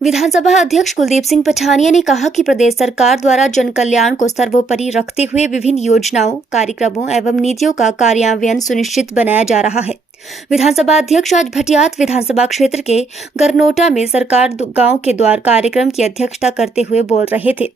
विधानसभा अध्यक्ष कुलदीप सिंह पठानिया ने कहा कि प्रदेश सरकार द्वारा जन कल्याण को सर्वोपरि रखते हुए विभिन्न योजनाओं, कार्यक्रमों एवं नीतियों का कार्यान्वयन सुनिश्चित बनाया जा रहा है। विधानसभा अध्यक्ष आज भटियात विधानसभा क्षेत्र के गरनोटा में सरकार गांव के द्वार कार्यक्रम की अध्यक्षता करते हुए बोल रहे थे।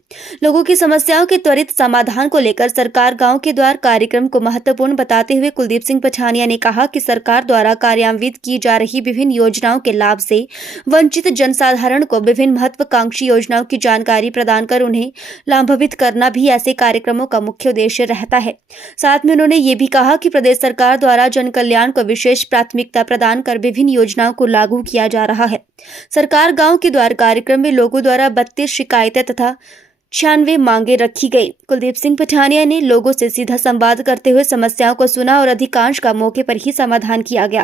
लोगों की समस्याओं के त्वरित समाधान को लेकर सरकार गांव के द्वार कार्यक्रम को महत्वपूर्ण बताते हुए कुलदीप सिंह पठानिया ने कहा कि सरकार द्वारा कार्यान्वित की जा रही विभिन्न योजनाओं के लाभ से वंचित जनसाधारण को विभिन्न महत्वाकांक्षी योजनाओं की जानकारी प्रदान कर उन्हें लाभान्वित करना भी ऐसे कार्यक्रमों का मुख्य उद्देश्य रहता है। साथ में उन्होंने ये भी कहा कि प्रदेश सरकार द्वारा जन कल्याण को विशेष प्राथमिकता प्रदान कर विभिन्न योजनाओं को लागू किया जा रहा है। सरकार गांव के द्वार कार्यक्रम में लोगों द्वारा 32 शिकायतें तथा 96 मांगे रखी गई। कुलदीप सिंह पठानिया ने लोगों से सीधा संवाद करते हुए समस्याओं को सुना और अधिकांश का मौके पर ही समाधान किया गया।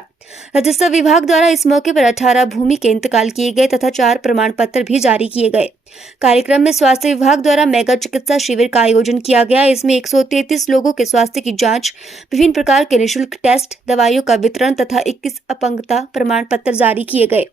राजस्व विभाग द्वारा इस मौके पर 18 भूमि के इंतकाल किए गए तथा 4 प्रमाण पत्र भी जारी किए गए। कार्यक्रम में स्वास्थ्य विभाग द्वारा मेगा चिकित्सा शिविर का आयोजन किया गया। इसमें 133 लोगों के स्वास्थ्य की जांच, विभिन्न प्रकार के निःशुल्क टेस्ट, दवाइयों का वितरण तथा 21 अपंगता प्रमाण पत्र जारी किए गए।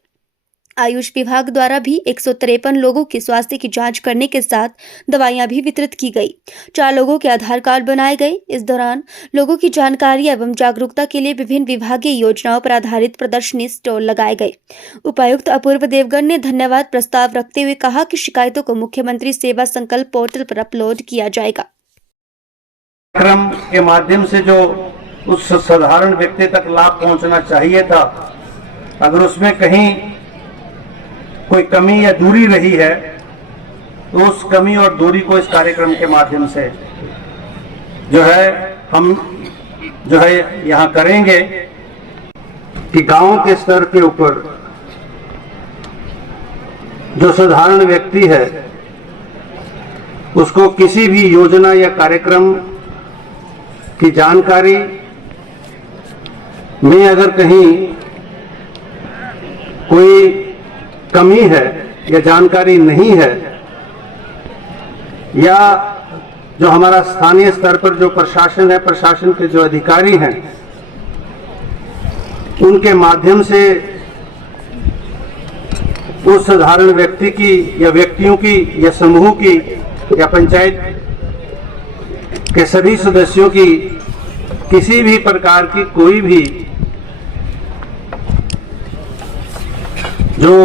आयुष विभाग द्वारा भी 153 लोगों की स्वास्थ्य की जांच करने के साथ दवाइयां भी वितरित की गई। 4 लोगों के आधार कार्ड बनाए गए। इस दौरान लोगों की जानकारी एवं जागरूकता के लिए विभिन्न विभागीय योजनाओं पर आधारित प्रदर्शनी स्टॉल लगाए गए। उपायुक्त अपूर्व देवगन ने धन्यवाद प्रस्ताव रखते हुए कहा कि शिकायतों को मुख्यमंत्री सेवा संकल्प पोर्टल पर अपलोड किया जाएगा। कार्यक्रम के माध्यम से जो उस साधारण व्यक्ति तक लाभ पहुंचना चाहिए था, अगर उसमें कहीं कोई कमी या दूरी रही है तो उस कमी और दूरी को इस कार्यक्रम के माध्यम से हम यहाँ करेंगे कि गांव के स्तर के ऊपर जो साधारण व्यक्ति है उसको किसी भी योजना या कार्यक्रम की जानकारी में अगर कहीं कोई कमी है या जानकारी नहीं है, या जो हमारा स्थानीय स्तर पर जो प्रशासन है, प्रशासन के जो अधिकारी हैं, उनके माध्यम से उस साधारण व्यक्ति की या व्यक्तियों की या समूह की या पंचायत के सभी सदस्यों की किसी भी प्रकार की कोई भी जो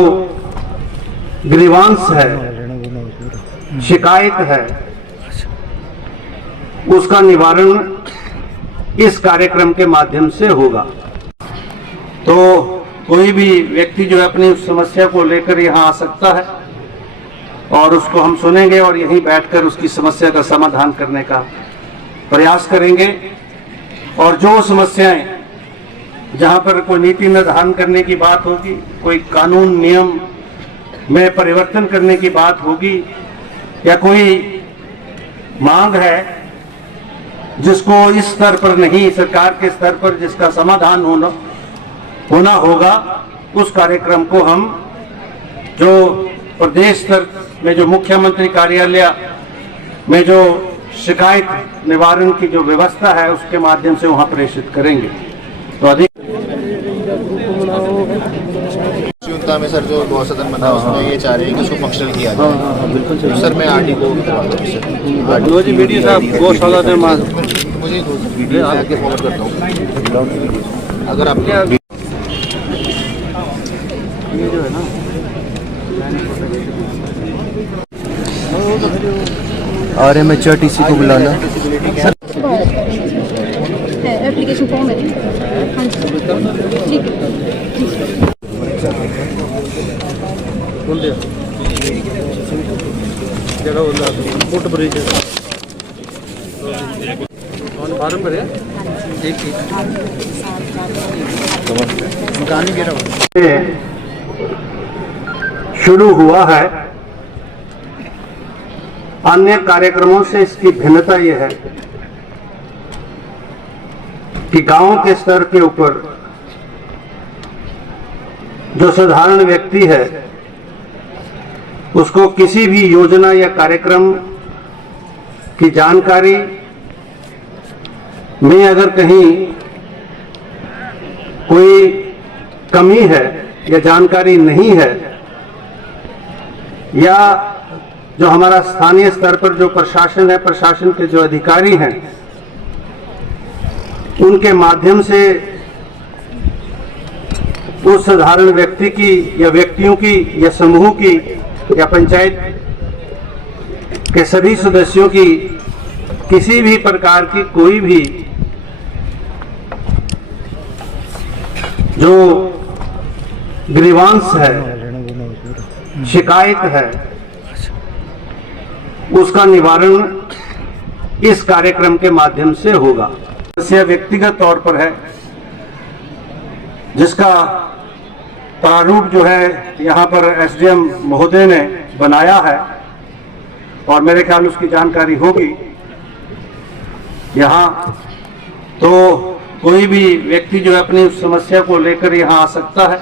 ग्रीवांस है, शिकायत है, उसका निवारण इस कार्यक्रम के माध्यम से होगा। तो कोई भी व्यक्ति जो है अपनी उस समस्या को लेकर यहाँ आ सकता है और उसको हम सुनेंगे और यहीं बैठकर उसकी समस्या का समाधान करने का प्रयास करेंगे। और जो समस्याएं जहाँ पर कोई नीति निर्धारण करने की बात होगी, कोई कानून नियम में परिवर्तन करने की बात होगी, या कोई मांग है जिसको इस स्तर पर नहीं, सरकार के स्तर पर जिसका समाधान होना होगा, उस कार्यक्रम को हम जो प्रदेश स्तर में जो मुख्यमंत्री कार्यालय में जो शिकायत निवारण की जो व्यवस्था है उसके माध्यम से वहां प्रेषित करेंगे। तो अधिक में सर जो गौ सदन बना उसमें ये चाह रहे हैं कि उसको फंक्शनल किया जाए। बिल्कुल सर, मैं आरडी को वीडियो साहब गौशाला में मुझे वीडियो आगे फॉरवर्ड करता हूँ। अगर आपके ये जो है ना RMHRTC को बुलाना सर, एप्लीकेशन फॉर्म है। हाँ जी, ठीक है। बोल दिया जगह बोल फुट ब्रिज फार्म करे शुरू हुआ है। अन्य कार्यक्रमों से इसकी भिन्नता यह है कि गांव के स्तर के ऊपर जो साधारण व्यक्ति है उसको किसी भी योजना या कार्यक्रम की जानकारी में अगर कहीं कोई कमी है या जानकारी नहीं है, या जो हमारा स्थानीय स्तर पर जो प्रशासन है, प्रशासन के जो अधिकारी हैं, उनके माध्यम से उस साधारण व्यक्ति की या व्यक्तियों की या समूह की या पंचायत के सभी सदस्यों की किसी भी प्रकार की कोई भी जो ग्रीवांस है, शिकायत है, उसका निवारण इस कार्यक्रम के माध्यम से होगा। समस्या व्यक्तिगत तौर पर है, जिसका प्रारूप जो है यहाँ पर एसडीएम महोदय ने बनाया है और मेरे ख्याल उसकी जानकारी होगी यहाँ। तो कोई भी व्यक्ति जो है अपनी उस समस्या को लेकर यहाँ आ सकता है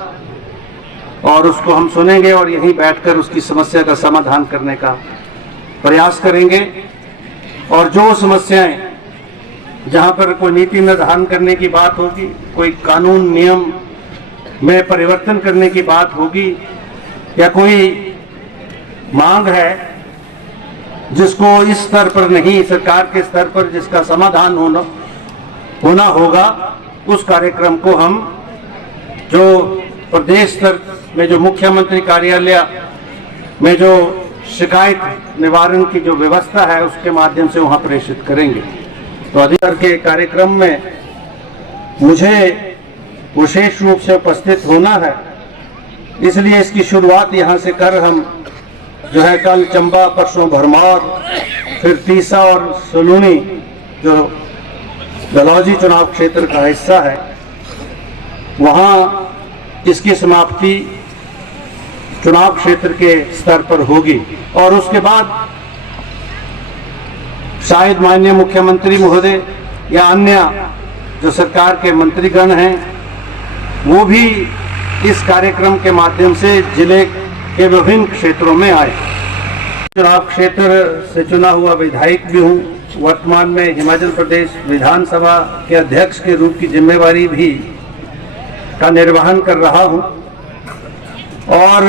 और उसको हम सुनेंगे और यहीं बैठकर उसकी समस्या का समाधान करने का प्रयास करेंगे। और जो समस्याएं जहां पर कोई नीति निर्धारण करने की बात होगी, कोई कानून नियम में परिवर्तन करने की बात होगी, या कोई मांग है जिसको इस स्तर पर नहीं, सरकार के स्तर पर जिसका समाधान होना होगा, उस कार्यक्रम को हम जो प्रदेश स्तर में जो मुख्यमंत्री कार्यालय में जो शिकायत निवारण की जो व्यवस्था है उसके माध्यम से वहां प्रेषित करेंगे। तो अधिकार के कार्यक्रम में मुझे विशेष रूप से उपस्थित होना है, इसलिए इसकी शुरुआत यहां से कर हम जो है कल चंबा, परसों भरमौर, फिर तीसा और सलूनी जो डलहौजी चुनाव क्षेत्र का हिस्सा है, वहां इसकी समाप्ति चुनाव क्षेत्र के स्तर पर होगी। और उसके बाद शायद माननीय मुख्यमंत्री महोदय या अन्य जो सरकार के मंत्रीगण हैं वो भी इस कार्यक्रम के माध्यम से जिले के विभिन्न क्षेत्रों में आए। चुनाव क्षेत्र से चुना हुआ विधायक भी हूँ, वर्तमान में हिमाचल प्रदेश विधानसभा के अध्यक्ष के रूप की जिम्मेवारी भी का निर्वहन कर रहा हूँ। और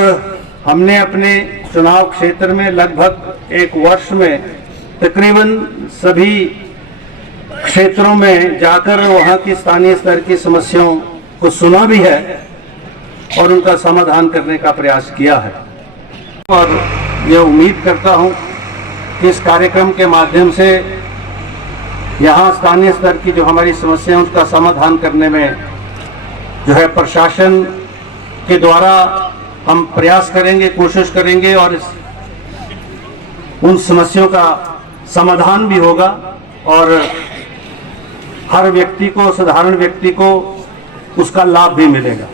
हमने अपने चुनाव क्षेत्र में लगभग एक वर्ष में तकरीबन सभी क्षेत्रों में जाकर वहाँ की स्थानीय स्तर की समस्याओं को सुना भी है और उनका समाधान करने का प्रयास किया है। और यह उम्मीद करता हूँ कि इस कार्यक्रम के माध्यम से यहाँ स्थानीय स्तर की जो हमारी समस्याएं उसका समाधान करने में जो है प्रशासन के द्वारा हम प्रयास करेंगे, कोशिश करेंगे और उन समस्याओं का समाधान भी होगा और हर व्यक्ति को, साधारण व्यक्ति को उसका लाभ भी मिलेगा।